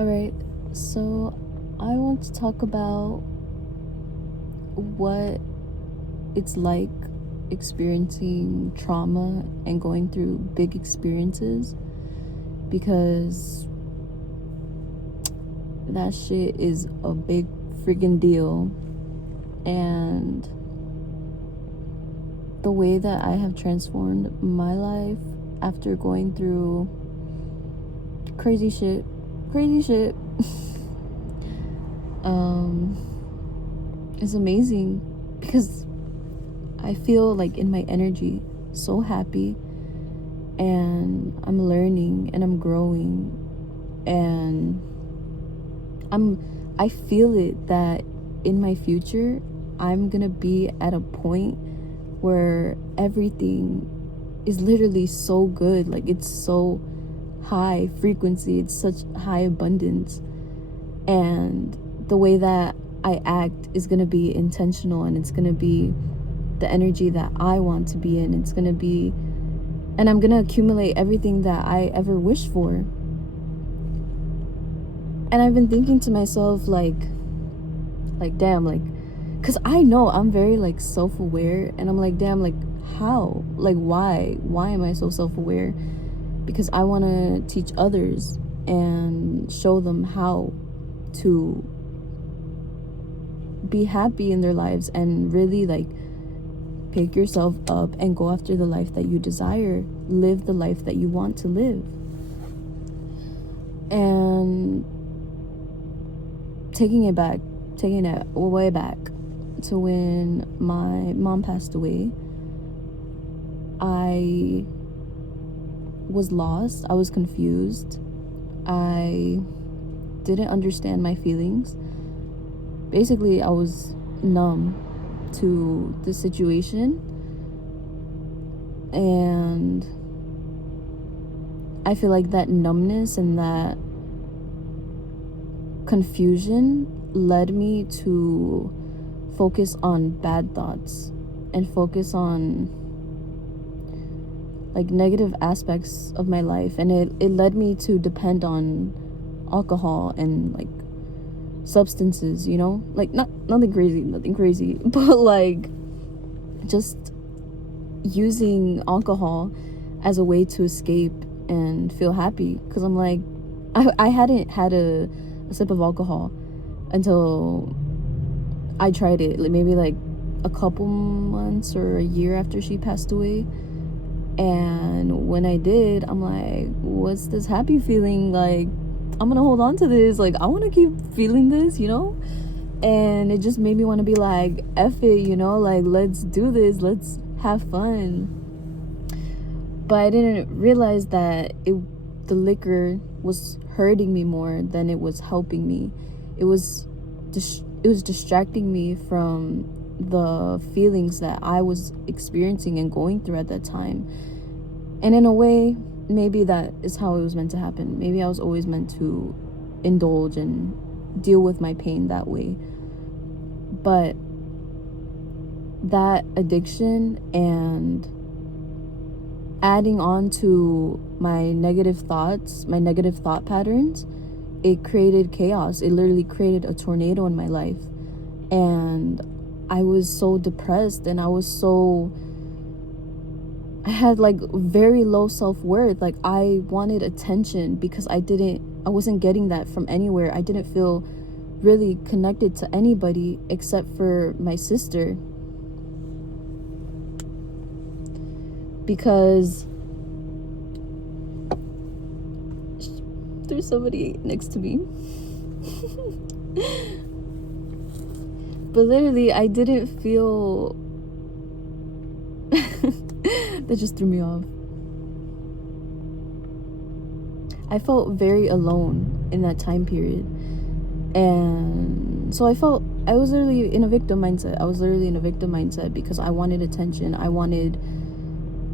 Alright, so I want to talk about what it's like experiencing trauma and going through big experiences, because that shit is a big freaking deal. And the way that I have transformed my life after going through crazy shit is amazing, because I feel like in my energy so happy, and I'm learning and I'm growing, and I feel it that in my future I'm gonna be at a point where everything is literally so good, like it's so high frequency, it's such high abundance, and the way that I act is gonna be intentional, and it's gonna be the energy that I want to be in. It's gonna be, and I'm gonna accumulate everything that I ever wish for. And I've been thinking to myself, like damn, like, because I know I'm very like self-aware, and I'm like, damn, like how, like why am I so self-aware? Because I want to teach others and show them how to be happy in their lives, and really like pick yourself up and go after the life that you desire, live the life that you want to live. And taking it way back to when my mom passed away, I was lost, I was confused, I didn't understand my feelings. Basically, I was numb to the situation, and I feel like that numbness and that confusion led me to focus on bad thoughts and focus on like negative aspects of my life, and it led me to depend on alcohol and like substances, you know, like nothing crazy, but like just using alcohol as a way to escape and feel happy. Because I'm like, I hadn't had a sip of alcohol until I tried it, like maybe like a couple months or a year after she passed away. And when I did, I'm like, what's this happy feeling? Like, I'm gonna hold on to this, like I want to keep feeling this, you know. And it just made me want to be like, F it, you know, like let's do this, let's have fun. But I didn't realize that the liquor was hurting me more than it was helping me. It was distracting me from the feelings that I was experiencing and going through at that time. And in a way, maybe that is how it was meant to happen. Maybe I was always meant to indulge and deal with my pain that way. But that addiction and adding on to my negative thoughts, my negative thought patterns, it created chaos. It literally created a tornado in my life. And I was so depressed, and I had like very low self-worth. Like I wanted attention because I wasn't getting that from anywhere. I didn't feel really connected to anybody except for my sister, because there's somebody next to me. But literally, I didn't feel that just threw me off. I felt very alone in that time period. And so I was literally in a victim mindset. Because I wanted attention. I wanted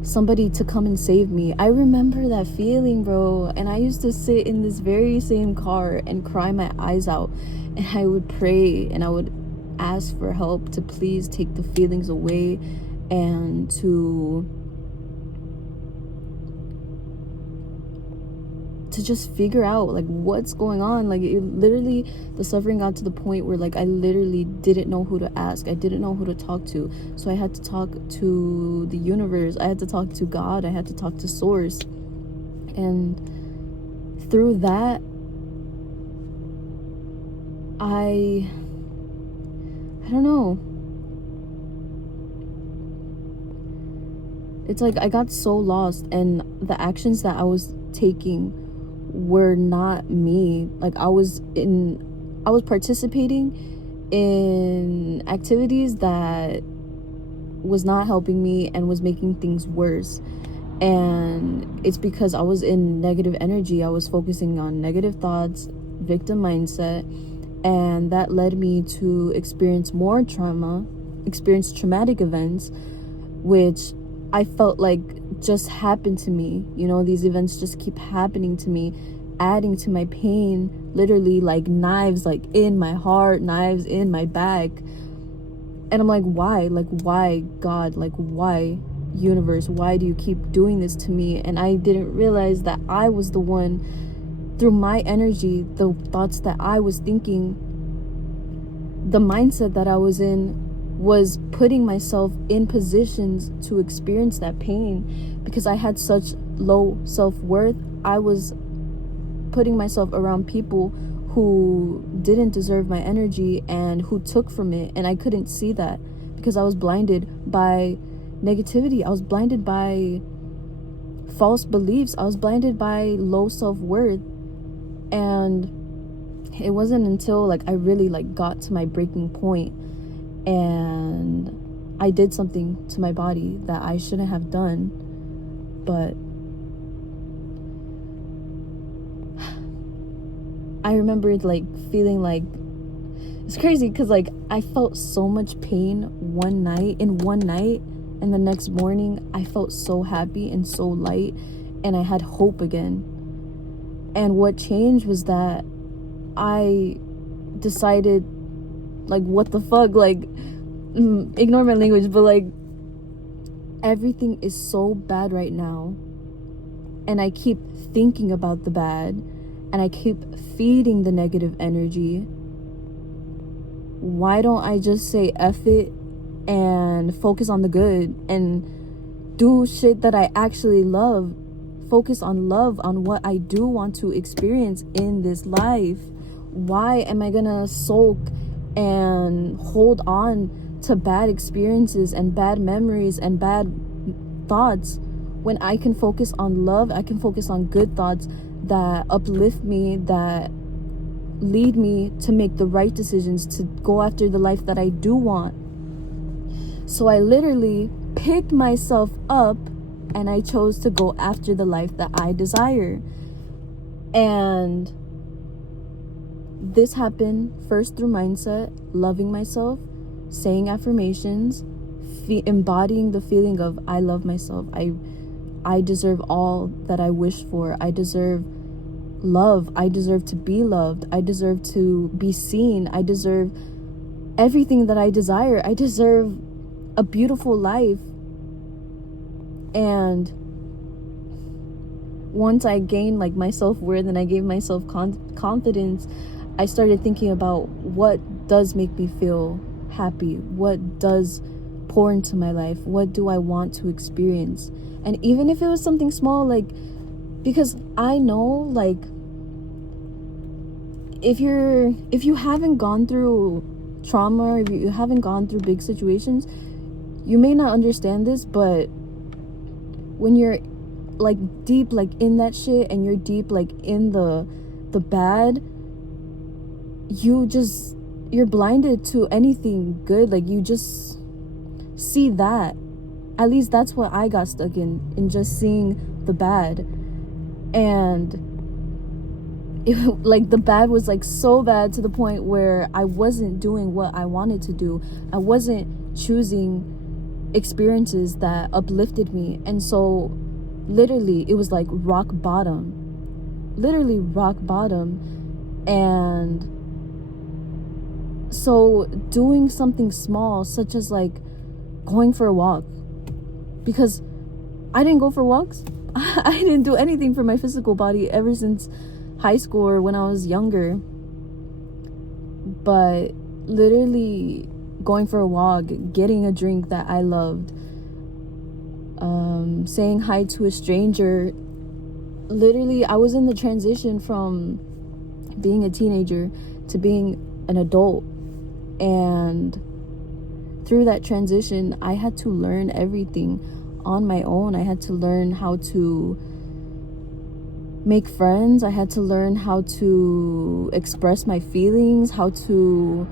somebody to come and save me. I remember that feeling, bro. And I used to sit in this very same car and cry my eyes out. And I would pray and I would ask for help to please take the feelings away, and to to just figure out like what's going on. Like, it literally, the suffering got to the point where like I literally didn't know who to ask. I didn't know who to talk to. So I had to talk to the universe. I had to talk to God. I had to talk to source. And through that, I don't know. It's like I got so lost, and the actions that I was taking were not me. Like, I was participating in activities that was not helping me and was making things worse. And it's because I was in negative energy. I was focusing on negative thoughts, victim mindset, and that led me to experience more trauma, experience traumatic events, which I felt like just happened to me. You know, these events just keep happening to me, adding to my pain, literally like knives like in my heart, knives in my back. And I'm like, why? Like, why, God? Like, why, universe? Why do you keep doing this to me? And I didn't realize that I was the one, through my energy, the thoughts that I was thinking, the mindset that I was in, was putting myself in positions to experience that pain. Because I had such low self-worth, I was putting myself around people who didn't deserve my energy and who took from it. And I couldn't see that because I was blinded by negativity. I was blinded by false beliefs. I was blinded by low self-worth. And it wasn't until like I really like got to my breaking point and I did something to my body that I shouldn't have done. But I remembered like feeling like, it's crazy because like I felt so much pain one night, and the next morning I felt so happy and so light, and I had hope again. And what changed was that I decided, like, what the fuck, like, ignore my language, but like, everything is so bad right now, and I keep thinking about the bad, and I keep feeding the negative energy. Why don't I just say F it and focus on the good and do shit that I actually love? Focus on love, on what I do want to experience in this life. Why am I gonna sulk and hold on to bad experiences and bad memories and bad thoughts when I can focus on love? I can focus on good thoughts that uplift me, that lead me to make the right decisions, to go after the life that I do want. So I literally picked myself up and I chose to go after the life that I desire. And this happened first through mindset, loving myself, saying affirmations, embodying the feeling of I love myself. I deserve all that I wish for. I deserve love. I deserve to be loved. I deserve to be seen. I deserve everything that I desire. I deserve a beautiful life. And once I gained like my self-worth and I gave myself confidence, I started thinking about what does make me feel happy, what does pour into my life, what do I want to experience. And even if it was something small, like, because I know, like, if you haven't gone through trauma, or if you haven't gone through big situations, you may not understand this, but when you're like deep like in that shit and you're deep like in the bad, you're blinded to anything good. Like, you just see that. At least that's what I got stuck in just seeing the bad. And like the bad was like so bad to the point where I wasn't doing what I wanted to do. I wasn't choosing experiences that uplifted me. And so literally it was like rock bottom. And so doing something small, such as like going for a walk, because I didn't go for walks. I didn't do anything for my physical body ever since high school or when I was younger. But literally going for a walk, getting a drink that I loved, saying hi to a stranger. Literally, I was in the transition from being a teenager to being an adult. And through that transition, I had to learn everything on my own. I had to learn how to make friends. I had to learn how to express my feelings, how to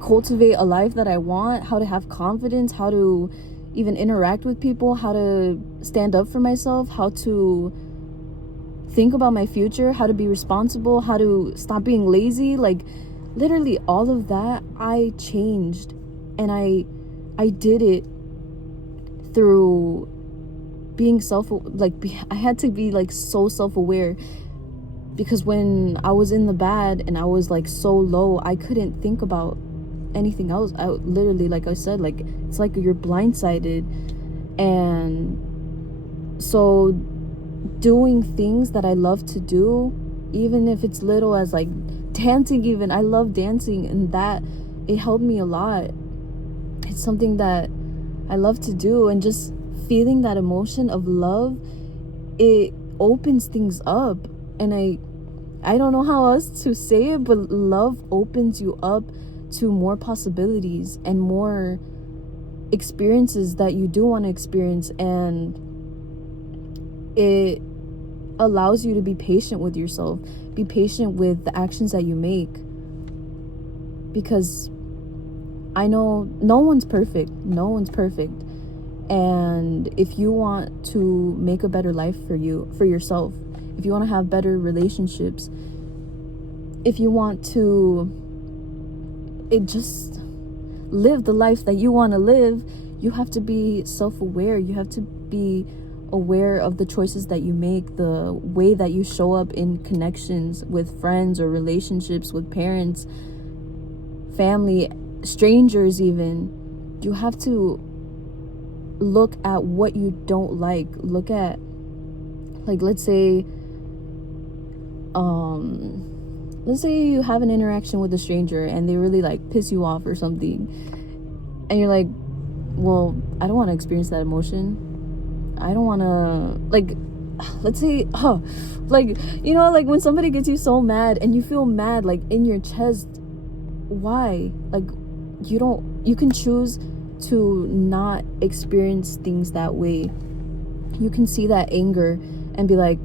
cultivate a life that I want, how to have confidence, how to even interact with people, how to stand up for myself, how to think about my future, how to be responsible, how to stop being lazy. Like, literally all of that I changed, and I did it through being I had to be like so self-aware, because when I was in the bad and I was like so low, I couldn't think about anything else. I literally, like I said, like, it's like you're blindsided. And so doing things that I love to do, even if it's little as like dancing, even I love dancing, and that it helped me a lot. It's something that I love to do, and just feeling that emotion of love, it opens things up. And I don't know how else to say it, but love opens you up to more possibilities and more experiences that you do want to experience. And it allows you to be patient with yourself, be patient with the actions that you make, because I know no one's perfect. And if you want to make a better life for yourself, if you want to have better relationships, if you want to just live the life that you want to live, you have to be self-aware. You have to be aware of the choices that you make, the way that you show up in connections with friends or relationships with parents, family, strangers even. You have to look at what you don't like. Look at, like, let's say you have an interaction with a stranger and they really like piss you off or something, and you're like, well, I don't want to experience that emotion. I don't want to, like, let's say, like, you know, like when somebody gets you so mad and you feel mad like in your chest. Why? Like, you can choose to not experience things that way. You can see that anger and be like,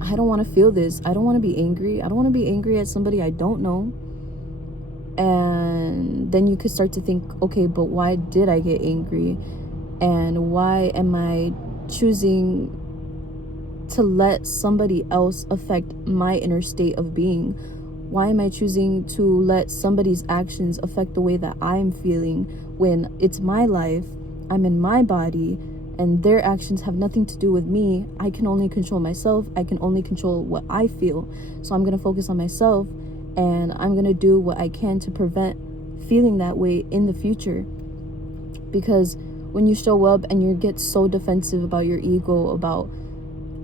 I don't want to feel this. I don't want to be angry. I don't want to be angry at somebody I don't know. And then you could start to think, okay, but why did I get angry? And why am I choosing to let somebody else affect my inner state of being? Why am I choosing to let somebody's actions affect the way that I'm feeling when it's my life, I'm in my body, and their actions have nothing to do with me? I can only control myself. I can only control what I feel. So I'm going to focus on myself, and I'm going to do what I can to prevent feeling that way in the future. Because when you show up and you get so defensive about your ego, about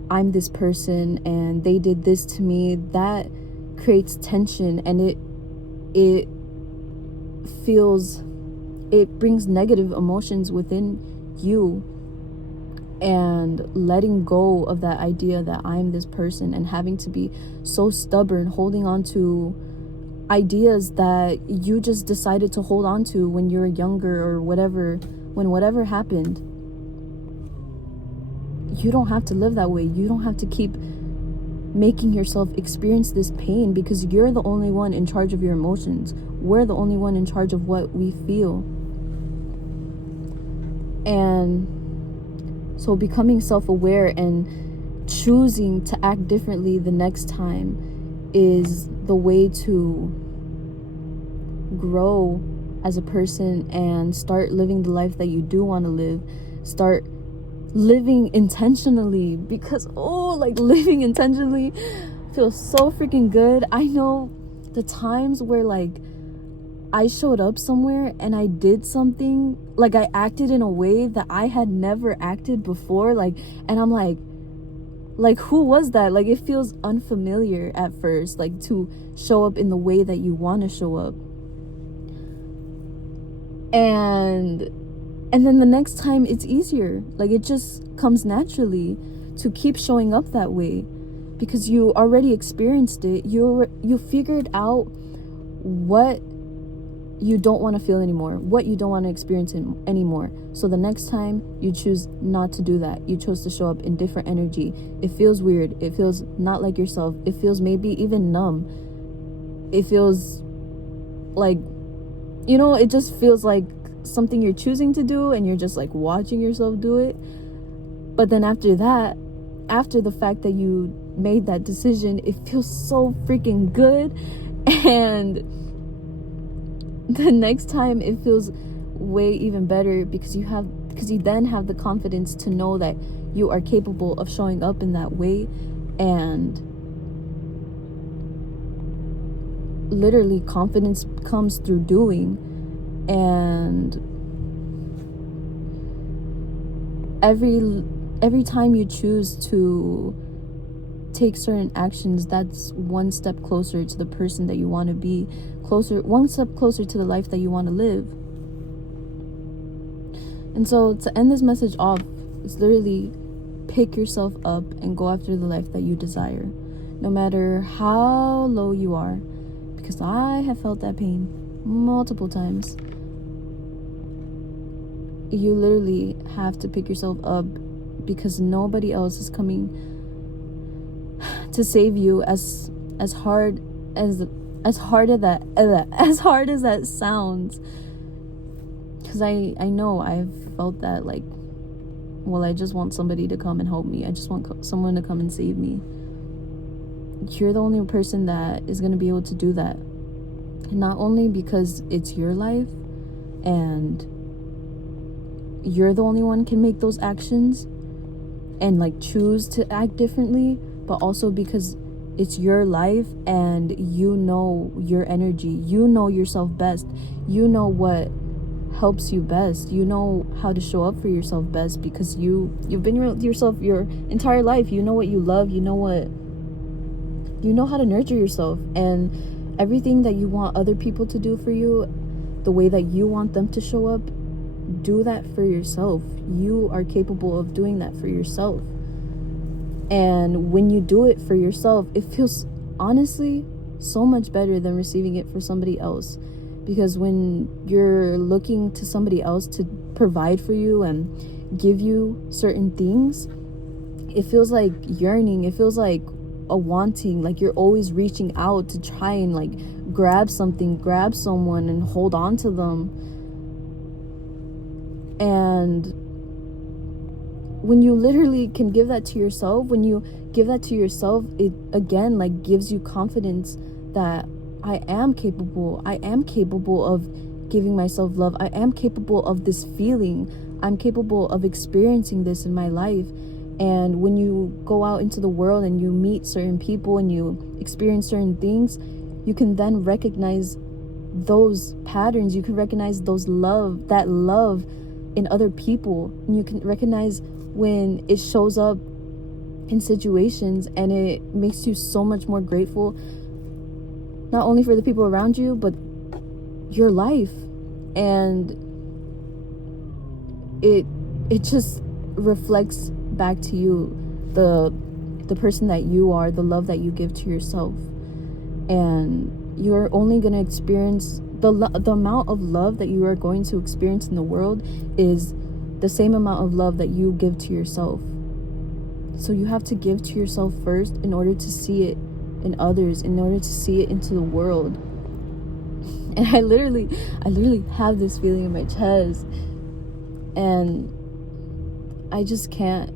I'm this person and they did this to me, that creates tension, and it brings negative emotions within you. And letting go of that idea that I'm this person, and having to be so stubborn, holding on to ideas that you just decided to hold on to when you were younger or whatever, when whatever happened. You don't have to live that way. You don't have to keep making yourself experience this pain, because you're the only one in charge of your emotions. We're the only one in charge of what we feel. And so becoming self-aware and choosing to act differently the next time is the way to grow as a person and start living the life that you do want to live. Start living intentionally, because living intentionally feels so freaking good. I know the times where like I showed up somewhere and I did something, like I acted in a way that I had never acted before, like, and I'm like who was that? Like, it feels unfamiliar at first, like to show up in the way that you want to show up. And then the next time it's easier. Like, it just comes naturally to keep showing up that way because you already experienced it. You figured out what you don't want to feel anymore, what you don't want to experience anymore. So the next time you choose not to do that. You chose to show up in different energy. It feels weird. It feels not like yourself. It feels maybe even numb. It feels like, you know, it just feels like something you're choosing to do and you're just like watching yourself do it. But then after that, after the fact that you made that decision, it feels so freaking good. And the next time it feels way even better because you then have the confidence to know that you are capable of showing up in that way. And literally confidence comes through doing. And every time you choose to take certain actions, that's one step closer to the person that you want to be, one step closer to the life that you want to live. And so to end this message off, it's literally pick yourself up and go after the life that you desire, no matter how low you are, because I have felt that pain multiple times. You literally have to pick yourself up because nobody else is coming to save you, as hard as that sounds. Because I know I've felt that, like, well, I just want somebody to come and help me. I just want someone to come and save me. You're the only person that is going to be able to do that. Not only because it's your life and you're the only one can make those actions and like choose to act differently, but also because it's your life and you know your energy, you know yourself best, you know what helps you best, you know how to show up for yourself best because you've been yourself your entire life. You know what you love, you know how to nurture yourself, and everything that you want other people to do for you, the way that you want them to show up, do that for yourself. You are capable of doing that for yourself. And when you do it for yourself, it feels honestly so much better than receiving it for somebody else. Because when you're looking to somebody else to provide for you and give you certain things, it feels like yearning. It feels like a wanting, like you're always reaching out to try and like grab something, grab someone and hold on to them. And when you literally can give that to yourself, when you give that to yourself, it again like gives you confidence that I am capable of giving myself love. I am capable of this feeling. I'm capable of experiencing this in my life. And when you go out into the world and you meet certain people and you experience certain things, you can then recognize those patterns. You can recognize that love in other people. And you can recognize when it shows up in situations, and it makes you so much more grateful, not only for the people around you, but your life. And it just reflects back to you the person that you are, the love that you give to yourself. And you're only going to experience the amount of love that you are going to experience in the world is the same amount of love that you give to yourself. So you have to give to yourself first in order to see it in others, in order to see it into the world. And I literally have this feeling in my chest, and I just can't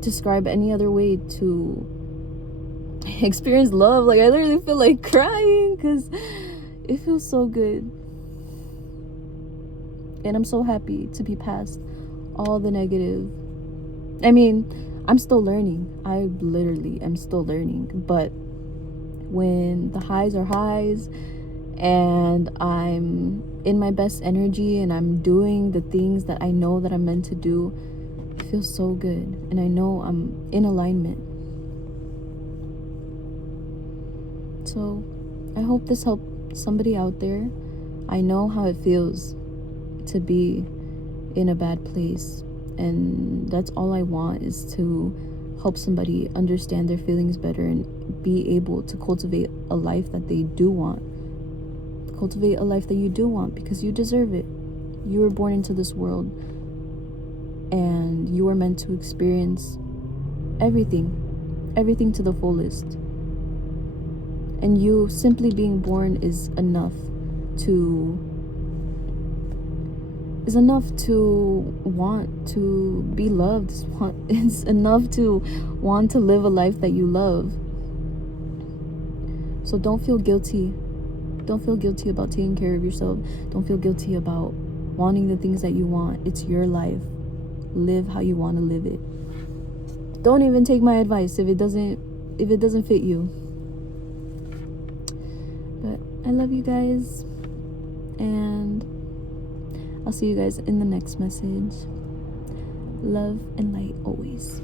describe any other way to experience love. Like, I literally feel like crying because it feels so good. And I'm so happy to be past all the negative. I mean, I'm still learning. I literally am still learning. But when the highs are highs and I'm in my best energy and I'm doing the things that I know that I'm meant to do, it feels so good. And I know I'm in alignment. So I hope this helped somebody out there. I know how it feels to be in a bad place, and that's all I want, is to help somebody understand their feelings better and be able to cultivate a life that they do want. Cultivate a life that you do want, because you deserve it. You were born into this world and you are meant to experience everything to the fullest. And you simply being born is enough to want to be loved. It's enough to want to live a life that you love. So don't feel guilty. Don't feel guilty about taking care of yourself. Don't feel guilty about wanting the things that you want. It's your life. Live how you want to live it. Don't even take my advice if it doesn't fit you. But I love you guys, and I'll see you guys in the next message. Love and light always.